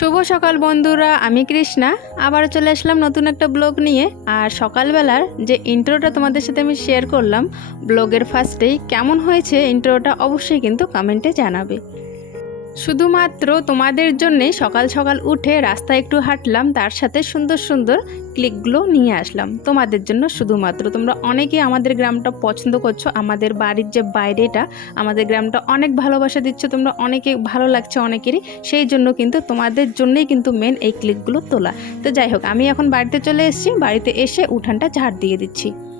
সকাল বন্ধুরা, আমি কৃষ্ণা। আবার চলে আসলাম নতুন একটা ব্লগ নিয়ে। আর সকালবেলার যে ইন্ট্রোটা তোমাদের সাথে আমি শেয়ার করলাম, ব্লগের ফার্স্টেই কেমন হয়েছে ইন্ট্রোটা অবশ্যই কিন্তু কমেন্টে জানাবে। শুধুমাত্র তোমাদের জন্যে সকাল সকাল উঠে রাস্তায় একটু হাঁটলাম, তার সাথে সুন্দর সুন্দর ক্লিকগুলো নিয়ে আসলাম। তোমাদের জন্য শুধুমাত্র। তোমরা অনেকে আমাদের গ্রামটা পছন্দ করছ, আমাদের বাড়ির যে বাইরেটা, আমাদের গ্রামটা অনেক ভালোবাসা দিচ্ছ, তোমরা অনেকে ভালো লাগছে অনেকেরই, সেই জন্য কিন্তু তোমাদের জন্যই কিন্তু মেন এই ক্লিকগুলো তোলা। তো যাই হোক, আমি এখন বাড়িতে চলে এসেছি, বাড়িতে এসে উঠানটা ঝাড় দিয়ে দিচ্ছি।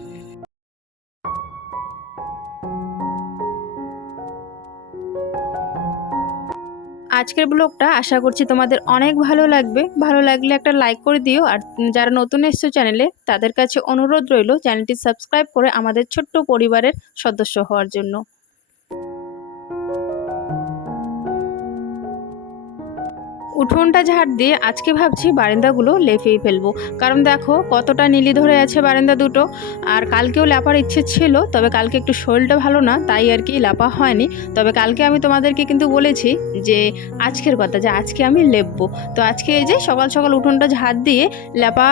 আজকের ব্লগটা আশা করছি তোমাদের অনেক ভালো লাগবে। ভালো লাগলে একটা লাইক করে দিও আর যারা নতুন এসছো চ্যানেলে তাদের কাছে অনুরোধ রইল চ্যানেলটি সাবস্ক্রাইব করে আমাদের ছোট্ট পরিবারের সদস্য হওয়ার জন্য। উঠোনটা ঝাড় দিয়ে আজকে ভাবছি বারান্দাগুলো লেপেই ফেলব। কারণ দেখো, কতটা নীলি ধরে আছে বারান্দা দুটো। আর কালকেও লাপার ইচ্ছে ছিল, তবে কালকে একটু শরীরটা ভালো না, তাই আর কি লাপা হয়নি। তবে কালকে আমি তোমাদেরকে কিন্তু বলেছি যে, আজকের কথা, যে আজকে আমি লেপবো। তো আজকে এই যে সকাল সকাল উঠোনটা ঝাড় দিয়ে লেপা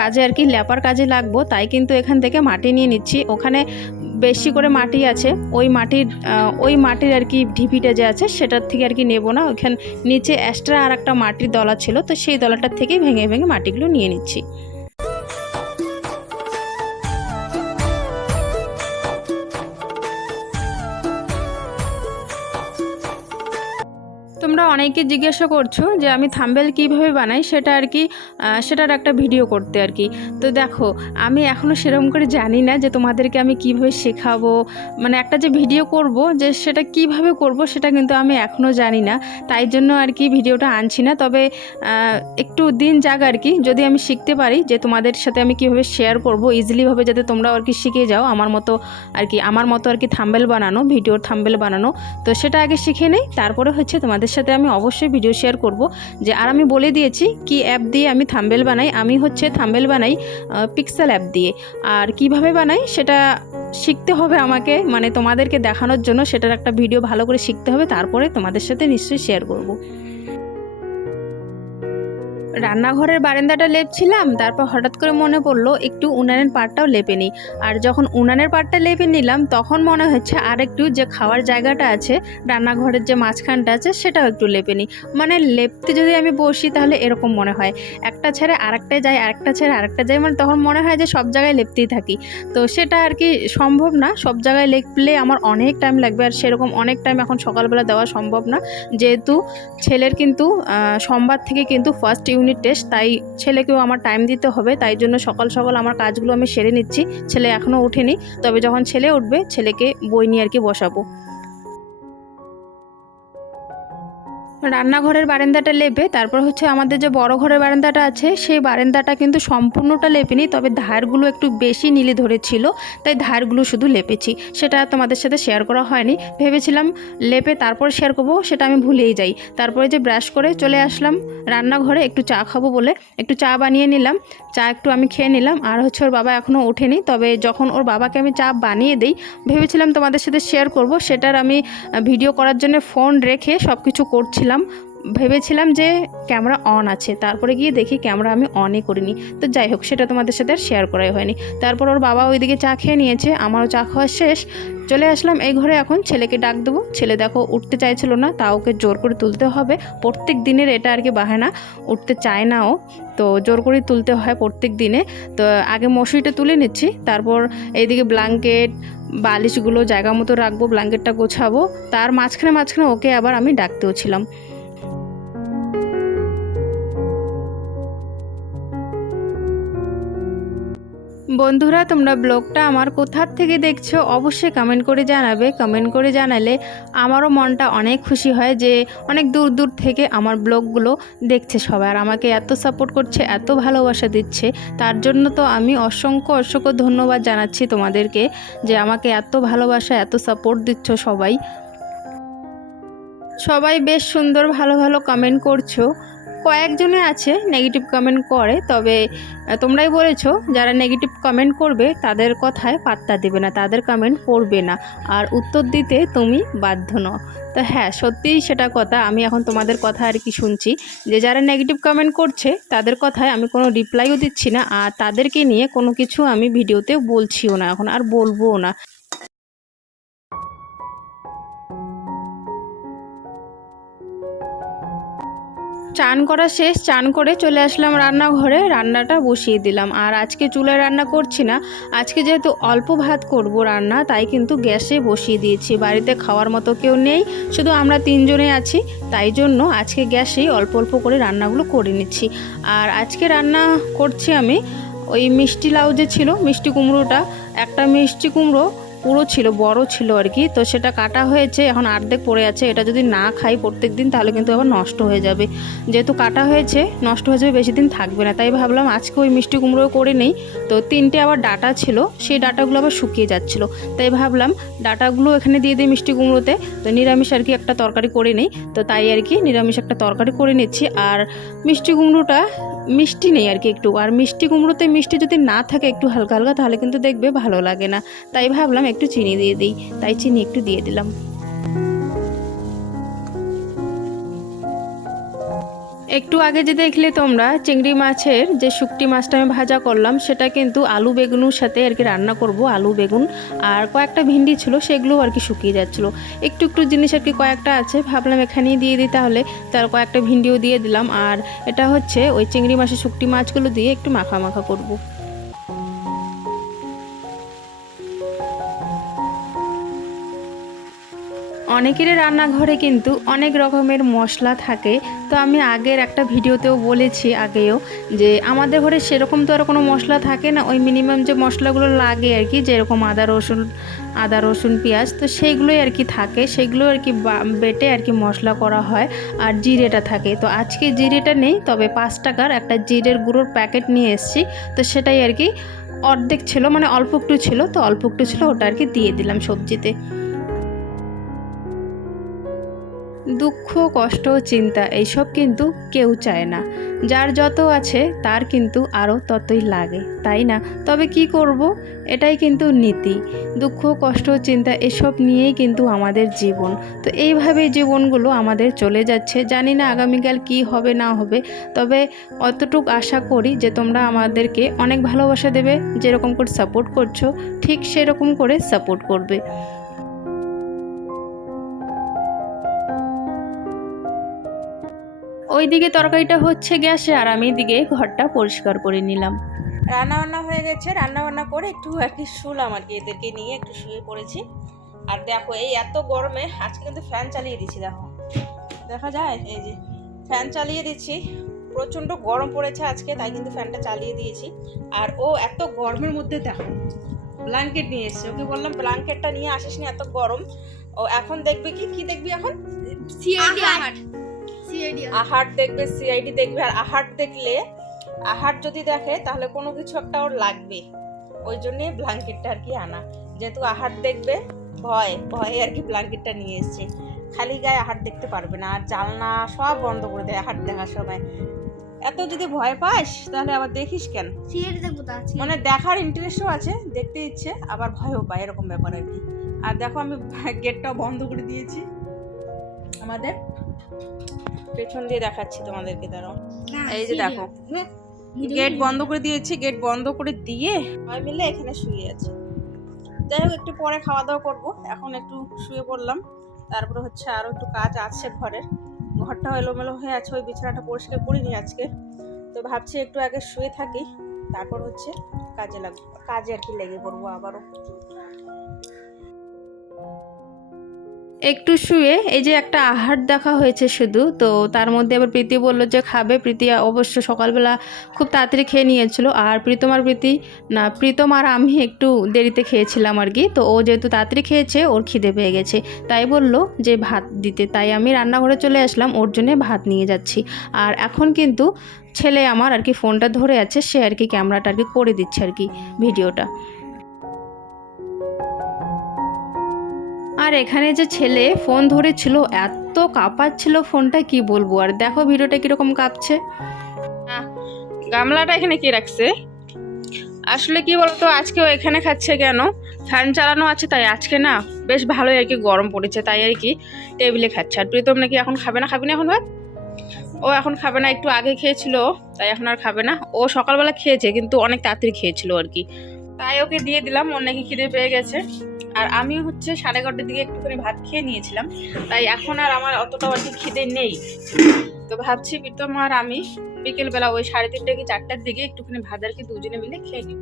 কাজে আর কি ল্যাপার কাজে লাগবো, তাই কিন্তু এখান থেকে মাটি নিয়ে নিচ্ছি। ওখানে বেশি করে মাটি আছে, ওই মাটির ওই মাটির আর কি ঢিপিটা যে আছে, সেটার থেকে আর কি নেব না। ওখান নিচে এক্সট্রা আর একটা মাটির দলা ছিল, তো সেই দলাটার থেকেই ভেঙে ভেঙে মাটিগুলো নিয়ে নিচ্ছি। তোমরা অনেকে জিজ্ঞাসা করছ যে আমি থাম্বেল কীভাবে বানাই, সেটা আর কি সেটার একটা ভিডিও করতে আর কি। তো দেখো, আমি এখনও সেরকম করে জানি না যে তোমাদেরকে আমি কীভাবে শেখাবো। মানে একটা যে ভিডিও করব, যে সেটা কীভাবে করব, সেটা কিন্তু আমি এখনও জানি না। তাই জন্য আর কি ভিডিওটা আনছি না। তবে একটু দিন যাক আর কি, যদি আমি শিখতে পারি যে তোমাদের সাথে আমি কীভাবে শেয়ার করব ইজিলিভাবে যাতে তোমরাও আর কি শিখে যাও, আমার মতো আর কি, আমার মতো আর কি থাম্বেল বানানো, ভিডিওর থাম্বেল বানানো। তো সেটা আগে শিখে নেই, তারপরে হচ্ছে তোমাদের সাথে আমি অবশ্যই ভিডিও শেয়ার করব। যে, আর আমি বলে দিয়েছি কি অ্যাপ দিয়ে আমি থাম্বেল বানাই। আমি হচ্ছে থাম্বেল বানাই পিক্সেল অ্যাপ দিয়ে। আর কীভাবে বানাই সেটা শিখতে হবে আমাকে মানে তোমাদেরকে দেখানোর জন্য। সেটার একটা ভিডিও ভালো করে শিখতে হবে। তারপরে তোমাদের সাথে নিশ্চয়ই শেয়ার করব। রান্নাঘরের বারান্দাটা লেপছিলাম, তারপর হঠাৎ করে মনে পড়ল একটু উনানের পাটটাও লেপে নিই আর যখন উনানের পাটটা লেপে নিলাম, তখন মনে হচ্ছে আর একটু যে খাওয়ার জায়গাটা আছে, রান্নাঘরের যে মাঝখানটা আছে, সেটাও একটু লেপে নিই মানে লেপতে যদি আমি বসি, তাহলে এরকম মনে হয়। একটা ছেড়ে আরেকটায় যাই আরেকটা ছেড়ে আরেকটা যাই মানে তখন মনে হয় যে সব জায়গায় লেপতেই থাকি। তো সেটা আর কি সম্ভব না, সব জায়গায় লেপলে আমার অনেক টাইম লাগবে। আর সেরকম অনেক টাইম এখন সকালবেলা দেওয়া সম্ভব না। যেহেতু ছেলের কিন্তু সোমবার থেকে কিন্তু ফার্স্ট ইউনিট টেস্ট তাই ছেলেকেও আমার টাইম দিতে হবে, তাই জন্য সকাল সকাল আমার কাজগুলো আমি সেরে নিচ্ছি। ছেলে এখনও ওঠেনি, তবে যখন ছেলে উঠবে, ছেলেকে বই নিয়ে আর কি বসাবো। রান্নাঘরের বারান্দাটা লেপে, তারপর হচ্ছে আমাদের যে বড় ঘরের বারান্দাটা আছে, সেই বারান্দাটা কিন্তু সম্পূর্ণটা লেপেনি, তবে ধারগুলো একটু বেশি নীলে ধরেছিল, তাই ধারগুলো শুধু লেপেছি। সেটা তোমাদের সাথে শেয়ার করা হয়নি। ভেবেছিলাম লেপে তারপর শেয়ার করব, সেটা আমি ভুলেই যাই। তারপরে যে ব্রাশ করে চলে আসলাম রান্নাঘরে, একটু চা খাব বলে, একটু চা বানিয়ে নিলাম। চা একটু আমি খেয়ে নিলাম, আর হচ্ছে ওর বাবা এখনও ওঠেনি, তবে যখন ওর বাবাকে আমি চা বানিয়ে দিই, ভেবেছিলাম তোমাদের সাথে শেয়ার করব, সেটার আমি ভিডিও করার জন্য ফোন রেখে সব কিছু করছিলাম। করলাম ভেবেছিলাম যে ক্যামেরা অন আছে। তারপরে গিয়ে দেখি ক্যামেরা আমি অনই করিনি। তো যাই হোক, সেটা তোমাদের সাথে আর শেয়ার করাই হয়নি। তারপর ওর বাবা ওইদিকে চা খেয়ে নিয়েছে, আমারও চা খাওয়া শেষ। চলে আসলাম এই ঘরে এখন, ছেলেকে ডাক দেবো। ছেলে দেখো উঠতে চাইছিল না তা ওকে জোর করে তুলতে হবে। প্রত্যেক দিনের এটা আর কি বাহানা, উঠতে চায় না ও। তো জোর করে তুলতে হয় প্রত্যেক দিনে। তো আগে মশুরিটা তুলে নিচ্ছি, তারপর এইদিকে ব্ল্যাঙ্কেট বালিশগুলো জায়গা মতো রাখব ব্ল্যাঙ্কেটটা গোছাবো। তার মাঝখানে মাঝখানে ওকে আবার আমি ডাকতেও ছিলাম। বন্ধুরা, তোমরা ব্লগটা আমার কোথার থেকে দেখছ অবশ্যই কমেন্ট করে জানাবে। কমেন্ট করে জানালে আমারও মনটা অনেক খুশি হয় যে অনেক দূর দূর থেকে আমার ব্লগগুলো দেখছে সবাই আর আমাকে এত সাপোর্ট করছে, এত ভালোবাসা দিচ্ছে। তার জন্য তো আমি অসংখ্য অসংখ্য ধন্যবাদ জানাচ্ছি তোমাদেরকে যে আমাকে এত ভালোবাসা, এত সাপোর্ট দিচ্ছ সবাই। সবাই বেশ সুন্দর, ভালো ভালো কমেন্ট করছ। কয়েকজনে আছে নেগেটিভ কমেন্ট করে, তবে তোমরাই বলেছ, যারা নেগেটিভ কমেন্ট করবে, তাদের কথায় পাত্তা দেবে না, তাদের কমেন্ট পড়বে না। আর উত্তর দিতে তুমি বাধ্য নও। তো হ্যাঁ সত্যিই সেটা কথা, আমি এখন তোমাদের কথা আর কি শুনছি। যে যারা নেগেটিভ কমেন্ট করছে, তাদের কথায় আমি কোনো রিপ্লাইও দিচ্ছি না, আর তাদেরকে নিয়ে কোনো কিছু আমি ভিডিওতে বলছিও না, এখন আর বলবোও না। চান করা শেষ, চান করে চলে আসলাম রান্নাঘরে। রান্নাটা বসিয়ে দিলাম। আর আজকে চুলায় রান্না করছি না। আজকে যেহেতু অল্প ভাত করব রান্না, তাই কিন্তু গ্যাসে বসিয়ে দিয়েছি। বাড়িতে খাওয়ার মতো কেউ নেই, শুধু আমরা তিনজনে আছি। তাই জন্য আজকে গ্যাসেই অল্প অল্প করে রান্নাগুলো করে নিচ্ছি। আর আজকে রান্না করছি আমি, ওই মিষ্টি লাউ যে ছিল, মিষ্টি কুমড়োটা, একটা মিষ্টি কুমড়ো পুরো ছিল, বড় ছিল আর কি। তো সেটা কাটা হয়েছে, এখন অর্ধেক পড়ে আছে। এটা যদি না খাই প্রত্যেক দিন, তাহলে কিন্তু আবার নষ্ট হয়ে যাবে। যেহেতু কাটা হয়েছে, নষ্ট হয়ে যাবে, বেশি দিন থাকবে না। তাই ভাবলাম আজকে ওই মিষ্টি কুমড়ো করে নেই। তো তিনটে আবার ডাটা ছিল, সেই ডাটাগুলো আবার শুকিয়ে যাচ্ছিল। তাই ভাবলাম ডাটাগুলো এখানে দিয়ে দিই মিষ্টি কুমড়োতে। তো নিরামিষ আর কি একটা তরকারি করে নেই। তো তাই আর কি নিরামিষ একটা তরকারি করে নিচ্ছি। আর মিষ্টি কুমড়োটা মিষ্টি নেই আর কি একটু। আর মিষ্টি কুমড়োতে মিষ্টি যদি না থাকে একটু হালকা হালকা, তাহলে কিন্তু দেখবে ভালো লাগে না। তাই ভাবলাম একটু চিনি দিয়ে দিই। তাই চিনি একটু দিয়ে দিলাম। একটু আগে যে দেখলে তোমরা, চিংড়ি মাছের যে শুকটি মাছটা আমি ভাজা করলাম, সেটা কিন্তু আলু বেগুনের সাথে আর কি রান্না করব, আলু বেগুন। আর কয়েকটা ভিন্ডি ছিল সেগুলো আর কি শুকিয়ে যাচ্ছিল। একটু একটু জিনিস আর কি কয়েকটা আছে, ভাবলাম এখানেই দিয়ে দিই তাহলে। তার কয়েকটা ভিন্ডিও দিয়ে দিলাম, আর এটা হচ্ছে ওই চিংড়ি মাছের শুকটি মাছগুলো দিয়ে একটু মাখা মাখা করব। অনেকেরই রান্নাঘরে কিন্তু অনেক রকমের মশলা থাকে। তো আমি আগের একটা ভিডিওতেও বলেছি আগেও যে আমাদের ঘরে সেরকম তো আর কোনো মশলা থাকে না। ওই মিনিমাম যে মশলাগুলো লাগে আর কি, যেরকম আদা, রসুন আদা, রসুন, পেঁয়াজ, তো সেইগুলোই আর কি থাকে। সেগুলো আর কি বেটে আর কি মশলা করা হয় আর জিরেটা থাকে। তো আজকে জিরেটা নেই, তবে পাঁচ টাকার একটা জিরের গুঁড়োর প্যাকেট নিয়ে এসেছি। তো সেটাই আর কি অর্ধেক ছিল মানে অল্প একটু ছিল, তো অল্প একটু ছিল, ওটা আর কি দিয়ে দিলাম সবজিতে। দুঃখ, কষ্ট, চিন্তা, এইসব কিন্তু কেউ চায় না। যার যত আছে, তার কিন্তু আরও ততই লাগে, তাই না? তবে কি করব? এটাই কিন্তু নীতি। দুঃখ, কষ্ট, চিন্তা, এসব নিয়েই কিন্তু আমাদের জীবন। তো এইভাবেই জীবনগুলো আমাদের চলে যাচ্ছে। জানি না আগামীকাল কি হবে, না হবে, তবে অতটুক আশা করি যে তোমরা আমাদেরকে অনেক ভালোবাসা দেবে, যেরকম করে সাপোর্ট করছ, ঠিক সেরকম করে সাপোর্ট করবে। ওইদিকে তরকারিটা হচ্ছে গ্যাসে আর আমি এদিকে ঘরটা পরিষ্কার করে নিলাম। রান্না বান্না হয়ে গেছে। রান্না বান্না করে একটু আর কি শুলাম আর কি এদেরকে নিয়ে একটু শুয়ে পড়েছি। আর দেখো এই এত গরমে আজকে কিন্তু ফ্যান চালিয়ে দিচ্ছি দেখো। দেখা যায়? এই যে ফ্যান চালিয়ে দিচ্ছি। প্রচণ্ড গরম পড়েছে আজকে তাই কিন্তু ফ্যানটা চালিয়ে দিয়েছি। আর ও এত গরমের মধ্যে দেখো ব্ল্যাঙ্কেট নিয়ে এসছে। ওকে বললাম ব্ল্যাঙ্কেটটা নিয়ে আসিস না এত গরম। ও এখন দেখবে কি? কি দেখবি এখন? সিআইডি আহার দেখবে সিআইডি দেখবে আর আহার দেখলে আহার যদি দেখে তাহলে কোনো কিছু একটা ওর লাগবে। ওই জন্যে ব্ল্যাঙ্কেটটা আর কি আনা। যেহেতু আহার দেখবে ভয় ভয়ে আর কি ব্ল্যাঙ্কেটটা নিয়ে এসছে। খালি গায়ে আহার দেখতে পারবে না আর জানলা সব বন্ধ করে দেয় আহার দেখার সময়। এত যদি ভয় পাস তাহলে আবার দেখিস কেন? মানে দেখার ইন্টারেস্টও আছে দেখতে ইচ্ছে আবার ভয়ও পায় এরকম ব্যাপার আর কি। আর দেখো আমি গেটটাও বন্ধ করে দিয়েছি। আমাদের পেছন দিয়ে দেখাচ্ছি তোমাদেরকে দাঁড়াও। এই যে দেখো গেট বন্ধ করে দিয়েছি গেট বন্ধ করে দিয়ে সবাই মিলে এখানে শুয়ে আছি। যাই হোক একটু পরে খাওয়া দাওয়া করব। এখন একটু শুয়ে পড়লাম। তারপরে হচ্ছে আরও একটু কাজ আছে ঘরের। ঘরটাও এলোমেলো হয়ে আছে ওই বিছানাটা পরিষ্কার করিনি আজকে। তো ভাবছি একটু আগে শুয়ে থাকি তারপর হচ্ছে কাজে লাগবো কাজে আর কি লেগে পড়ব আবারও। একটু শুয়ে, এই যে একটা আহার দেখা হয়েছে শুধু, তো তার মধ্যে আবার প্রীতি বলল যে খাবে। প্রীতি অবশ্য সকালবেলা খুব তাড়াতাড়ি খেয়ে নিয়েছিল। আর প্রীতম আর প্রীতি, না, প্রীতম আর আমি একটু দেরিতে খেয়েছিলাম আর কি। তো ও যেহেতু তাড়াতাড়ি খেয়েছে, ওর খিদে পেয়ে গেছে। তাই বলল যে ভাত দিতে। তাই আমি রান্নাঘরে চলে আসলাম, ওর জন্যে ভাত নিয়ে যাচ্ছি। আর এখন কিন্তু ছেলে আমার আর কি ফোনটা ধরে আছে, সে আর কি ক্যামেরাটা আর কি করে দিচ্ছে আর কি ভিডিওটা। আর এখানে যে ছেলে ফোন ধরেছিল, এত কাঁপাচ্ছিল ফোনটা, কি বলব? আর দেখো ভিডিওটা কীরকম কাঁপছে। গামলাটা এখানে কি রাখছে? আসলে কি বলতো, আজকেও এখানে খাচ্ছে কেন? ফ্যান চালানো আছে, তাই আজকে না বেশ ভালোই আর কি গরম পড়েছে, তাই আর কি টেবিলে খাচ্ছে। আর প্রীতম নাকি এখন খাবে না? খাবি না এখন ভাত? ও এখন খাবে না, একটু আগে খেয়েছিল, তাই এখন আর খাবে না। ও সকালবেলা খেয়েছে, কিন্তু অনেক তাড়াতাড়ি খেয়েছিল আর কি। তাই ওকে দিয়ে দিলাম, ওর নাকি খিদে পেয়ে গেছে। আর আমি হচ্ছে সাড়ে এগারোটার দিকে একটুখানি ভাত খেয়ে নিয়েছিলাম। তাই এখন আর আমার অতটা আর খিদে নেই। তো ভাবছি প্রীতম আর আমি বিকেলবেলা ওই সাড়ে তিনটে কি চারটার দিকে একটুখানি ভাত আর কি দুজনে মিলে খেয়ে নিব।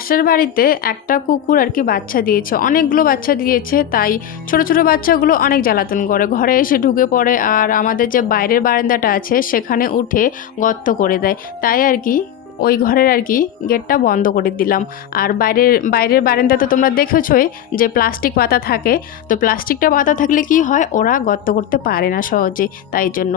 পাশের বাড়িতে একটা কুকুর আর কি বাচ্চা দিয়েছে। অনেকগুলো বাচ্চা দিয়েছে, তাই ছোট ছোট বাচ্চাগুলো অনেক জ্বালাতন করে। ঘরে এসে ঢুকে পড়ে আর আমাদের যে বাইরের বারান্দাটা আছে, সেখানে উঠে গর্ত করে দেয়। তাই আর কি ওই ঘরের আর কি গেটটা বন্ধ করে দিলাম। আর বাইরের বাইরের বারান্দা তো তোমরা দেখেছই যে প্লাস্টিক পাতা থাকে। তো প্লাস্টিকটা পাতা থাকলে কি হয়? ওরা গর্ত করতে পারে না সহজে, তাই জন্য।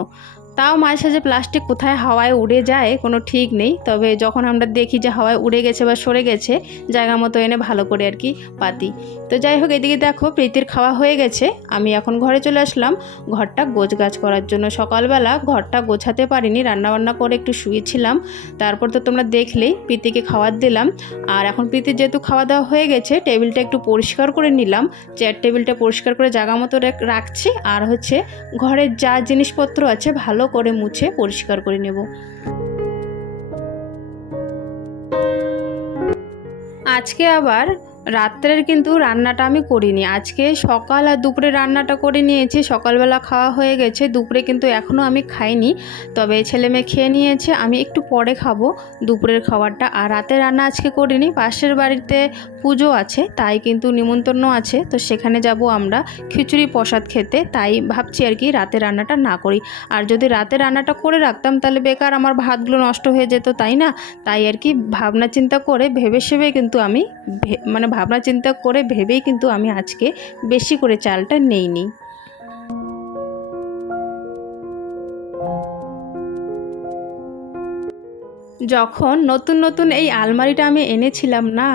তাও মাঝে সাঝে প্লাস্টিক কোথায় হাওয়ায় উড়ে যায় কোনো ঠিক নেই। তবে যখন আমরা দেখি যে হাওয়ায় উড়ে গেছে বা সরে গেছে, জায়গা মতো এনে ভালো করে আর কি পাতি। তো যাই হোক, এদিকে দেখো প্রীতির খাওয়া হয়ে গেছে। আমি এখন ঘরে চলে আসলাম। ঘরটা গোছ গাছ করার জন্য সকালবেলা ঘরটা গোছাতে পারিনি, রান্নাবান্না করে একটু শুয়েছিলাম। তারপর তো তোমরা দেখলেই প্রীতিকে খাবার দিলাম। আর এখন প্রীতির যেহেতু খাওয়া দাওয়া হয়ে গেছে, টেবিলটা একটু পরিষ্কার করে নিলাম। চেয়ার টেবিলটা পরিষ্কার করে জায়গা মতো রেখ- রাখছি। আর হচ্ছে ঘরের যা জিনিসপত্র আছে ভালো করে মুছে পরিষ্কার করে নেব। আজকে আবার রাত্রের কিন্তু রান্নাটা আমি করিনি। আজকে সকাল আর দুপুরে রান্নাটা করে নিয়েছি, সকালবেলা খাওয়া হয়ে গেছে, দুপুরে কিন্তু এখনও আমি খাইনি। তবে ছেলে মেয়ে খেয়ে নিয়েছে, আমি একটু পরে খাব দুপুরের খাবারটা। আর রাতে রান্না আজকে করিনি, পাশের বাড়িতে পুজো আছে, তাই কিন্তু নিমন্ত্রণ আছে। তো সেখানে যাব আমরা খিচুড়ি প্রসাদ খেতে, তাই ভাবছি আর কি রাতে রান্নাটা না করি। আর যদি রাতে রান্নাটা করে রাখতাম, তাহলে বেকার আমার ভাতগুলো নষ্ট হয়ে যেত, তাই না? তাই আর কি ভাবনা চিন্তা করে ভেবে সেবে কিন্তু আমি মানে ভাবনা চিন্তা করে ভেবেই কিন্তু আমি আজকে বেশি করে চালটা নেইনি। যখন নতুন নতুন এই আলমারিটা আমি এনেছিলাম না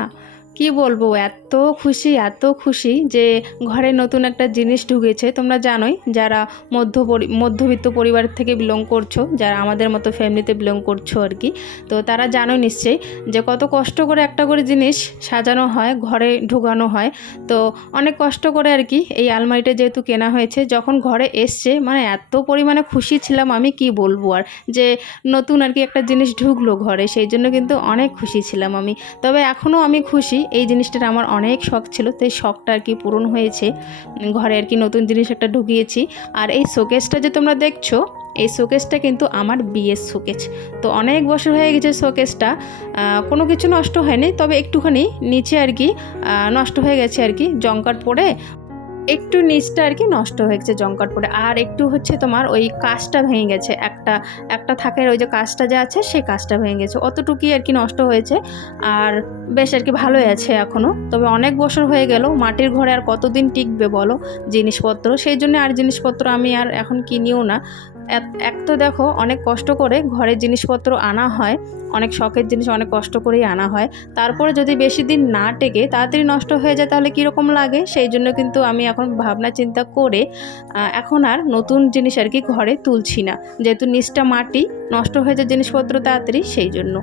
কি বলব, এত খুশি এত খুশি যে ঘরে নতুন একটা জিনিস ঢুকেছে। তোমরা জানোই যারা মধ্য মধ্যবিত্ত পরিবার থেকে বিলং করছ, যারা আমাদের মতো ফ্যামিলিতে বিলং করছ আর কি, তো তারা জানো নিশ্চয়ই যে কত কষ্ট করে একটা করে জিনিস সাজানো হয়, ঘরে ঢুকানো হয়। তো অনেক কষ্ট করে আর কি এই আলমারিটা যেহেতু কেনা হয়েছে, যখন ঘরে এসছে মানে এত পরিমাণে খুশি ছিলাম আমি কি বলব আর, যে নতুন আর কি একটা জিনিস ঢুকলো ঘরে, সেই জন্য কিন্তু অনেক খুশি ছিলাম আমি। তবে এখনও আমি খুশি এই জিনিসটার আমার অনেক শখ ছিল তো এই শখটা আর কি পূরণ হয়েছে। ঘরে আর কি নতুন জিনিস একটা ঢুকিয়েছি। আর এই শোকেসটা যে তোমরা দেখছ, এই শোকেসটা কিন্তু আমার বিয়ের শোকেস। তো অনেক বছর হয়ে গেছে শোকেসটা কোনো কিছু নষ্ট হয়নি, তবে একটুখানি নিচে আর কি নষ্ট হয়ে গেছে আর কি জঙ্কার পড়ে একটু নিচটা আর কি নষ্ট হয়ে গেছে জঙ্কাট আর একটু হচ্ছে তোমার ওই কাজটা ভেঙে গেছে। একটা একটা থাকে ওই যে কাজটা যা আছে, সেই কাজটা ভেঙে গেছে। অতটুকুই আর কি নষ্ট হয়েছে। আর বেশ আর কি ভালোই আছে এখনও তবে অনেক বছর হয়ে গেল, মাটির ঘরে আর কতদিন টিকবে বলো? জিনিসপত্র। সেই জন্য আর জিনিসপত্র আমি আর এখন কিনিও না। এক- তো দেখো অনেক কষ্ট করে ঘরের জিনিসপত্র আনা হয়, অনেক শখের জিনিস অনেক কষ্ট করেই আনা হয়। তারপরে যদি বেশি দিন না টেকে, তাড়াতাড়ি নষ্ট হয়ে যায় তাহলে কীরকম লাগে? সেই জন্য কিন্তু আমি এখন ভাবনা চিন্তা করে এখন আর নতুন জিনিস আর কি ঘরে তুলছি না। যেহেতু নিচটা মাটি, নষ্ট হয়ে যায় জিনিসপত্র তাড়াতাড়ি, সেই জন্য।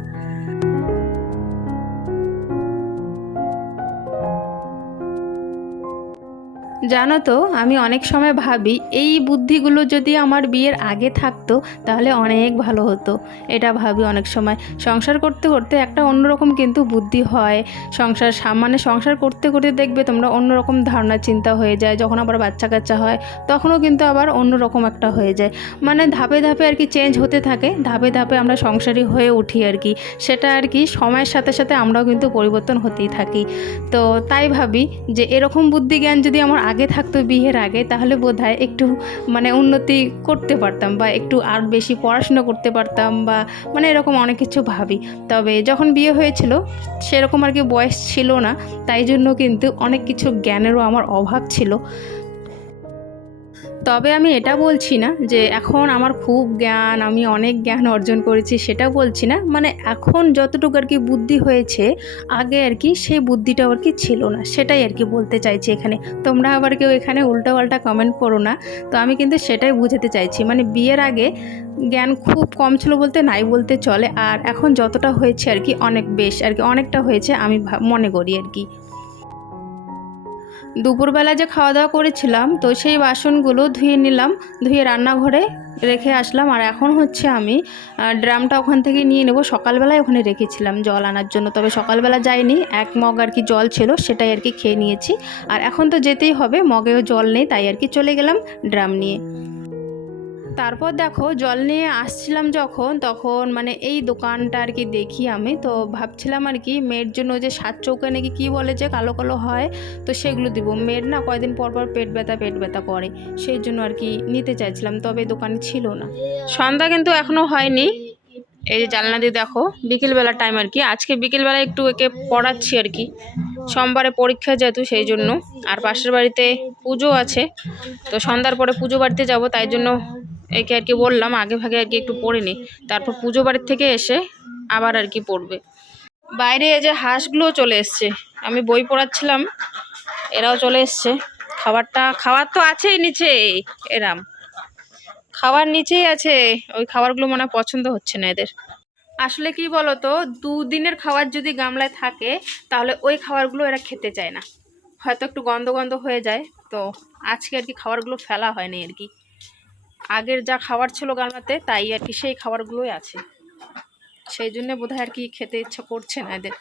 জানো তো, আমি অনেক সময় ভাবি, এই বুদ্ধিগুলো যদি আমার বিয়ের আগে থাকতো, তাহলে অনেক ভালো হতো। এটা ভাবি অনেক সময়। সংসার করতে করতে একটা অন্যরকম কিন্তু বুদ্ধি হয়। সংসার মানে সংসার করতে করতে দেখবে তোমরা অন্যরকম ধারণা, চিন্তা হয়ে যায়। যখন আবার বাচ্চা কাচ্চা হয়, তখনও কিন্তু আবার অন্যরকম একটা হয়ে যায়। মানে ধাপে ধাপে আর কি চেঞ্জ হতে থাকে। ধাপে ধাপে আমরা সংসারী হয়ে উঠি আর কি। সেটা আর কি সময়ের সাথে সাথে আমরাও কিন্তু পরিবর্তন হতেই থাকি। তো তাই ভাবি যে এরকম বুদ্ধি জ্ঞান যদি আমার আগে থাকতো বিয়ের আগে, তাহলে বোধহয় একটু মানে উন্নতি করতে পারতাম বা একটু আর বেশি পড়াশুনো করতে পারতাম বা মানে এরকম অনেক কিছু ভাবি। তবে যখন বিয়ে হয়েছিল, সেরকম আর কি বয়স ছিল না, তাই জন্য কিন্তু অনেক কিছু জ্ঞানেরও আমার অভাব ছিল। তবে আমি এটা বলছি না যে এখন আমার খুব জ্ঞান, আমি অনেক জ্ঞান অর্জন করেছি সেটা বলছি না। মানে এখন যতটুকু আর কি বুদ্ধি হয়েছে, আগে আর কি সেই বুদ্ধিটা আর কি ছিল না। সেটাই আর কি বলতে চাইছি এখানে। তোমরা আবার কেউ এখানে উল্টোপাল্টা কমেন্ট করো না। তো আমি কিন্তু সেটাই বুঝাতে চাইছি। মানে বিয়ের আগে জ্ঞান খুব কম ছিল বলতে নাই বলতে চলে। আর এখন যতটা হয়েছে আর কি অনেক বেশ আর কি। অনেকটা হয়েছে আমি মনে করি আর কি। দুপুরবেলা যে খাওয়া দাওয়া করেছিলাম, তো সেই বাসনগুলো ধুয়ে নিলাম, ধুয়ে রান্নাঘরে রেখে আসলাম। আর এখন হচ্ছে আমি ড্রামটা ওখান থেকে নিয়ে নেব। সকালবেলায় ওখানে রেখেছিলাম জল আনার জন্য, তবে সকালবেলা যাইনি। এক মগ আর কি জল ছিল, সেটাই আর কি খেয়ে নিয়েছি। আর এখন তো যেতেই হবে, মগেও জল নেই, তাই আর কি চলে গেলাম ড্রাম নিয়ে। তারপর দেখো জল নিয়ে আসছিলাম যখন, তখন মানে এই দোকানটা আর কি দেখি আমি। তো ভাবছিলাম আর কি, মেয়ের জন্য যে সাত চৌকা নাকি কী বলে যে কালো কালো হয়, তো সেগুলো দিব। মেয়ের না কয়দিন পর পর পেট ব্যথা পেট ব্যথা করে, সেই জন্য আর কি নিতে চাইছিলাম, তবে দোকানে ছিল না। সন্ধ্যা কিন্তু এখনও হয়নি। এই যে জানলা দিয়ে দেখো বিকেলবেলার টাইম আর কি। আজকে বিকেলবেলা একটু একে পড়াচ্ছি আর কি। সোমবারে পরীক্ষা যেহেতু, সেই জন্য। আর পাশের বাড়িতে পুজো আছে, তো সন্ধ্যার পরে পুজো বাড়িতে যাব, তাই জন্য একে আর কি বললাম, আগে ভাগে আর কি একটু পড়ে নি। তারপর পুজো বাড়ির থেকে এসে আবার আর কি পড়বে। বাইরে এই যে হাঁসগুলোও চলে এসছে। আমি বই পড়াচ্ছিলাম, এরাও চলে এসছে। খাবারটা, খাবার তো আছেই নিচে, এরাম। খাবার নিচেই আছে, ওই খাবারগুলো মনে পছন্দ হচ্ছে না এদের। আসলে কি বলো তো দুদিনের খাবার যদি গামলায় থাকে, তাহলে ওই খাবারগুলো এরা খেতে চায় না। হয়তো একটু গন্ধ গন্ধ হয়ে যায়, তো আজকে আর কি খাবারগুলো ফেলা হয়নি আর কি। আগের যা খাবার ছিল গামলাতে তাই আর কি সেই খাবারগুলোই আছে। সেই জন্য বোধহয় আর কি খেতে ইচ্ছা করছে না এদের।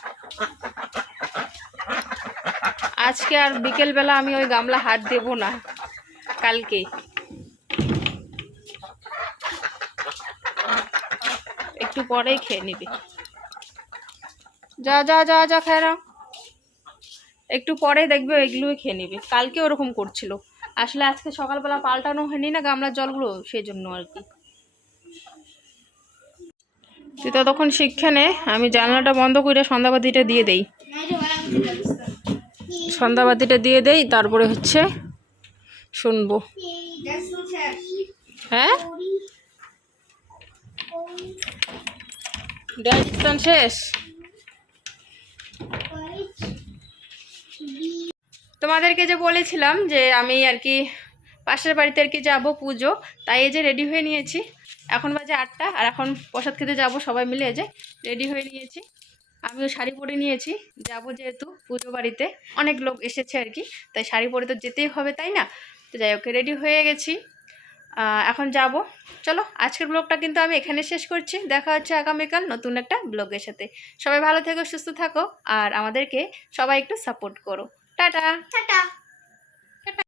আজকে আর বিকেলবেলা আমি ওই গামলা হাত দেবো না, কালকে। একটু পরেই খেয়ে নিবি। যা যা যা যা, খেয়ে। একটু পরে দেখবে এগুলোই খেয়ে নিবি। কালকে ওরকম করছিল। আসলে আজকে সকালবেলা পাল্টানো হয়নি না গামলার জলগুলো সেই জন্য আর কি। তুই ততক্ষণ শিক্ষা নে আমি জানলাটা বন্ধ করে সন্ধ্যাবাতিটা দিয়ে দেই। সন্ধ্যাবাতিটা দিয়ে দেই তারপরে হচ্ছে শুনব। হ্যাঁ? ডাইজেশন শেষ? তোমাদেরকে যে বলেছিলাম যে আমি আর কি পাশের বাড়িতে আর কি যাব পুজো, তাই এই যে রেডি হয়ে নিয়েছি। এখন বাজে আটটা, আর এখন প্রসাদ খেতে যাব সবাই মিলে যে রেডি হয়ে নিয়েছি। আমিও শাড়ি পরে নিয়েছি, যাব যেহেতু পুজো বাড়িতে। অনেক লোক এসেছে আর কি, তাই শাড়ি পরে তো যেতেই হবে, তাই না? তো যাই হোক রেডি হয়ে গেছি। এখন যাব। চলো, আজকের ব্লগটা কিন্তু আমি এখানে শেষ করছি। দেখা হচ্ছে আগামীকাল নতুন একটা ব্লগের সাথে। সবাই ভালো থেকো, সুস্থ থাকো, আর আমাদেরকে সবাই একটু সাপোর্ট করো। Tata tata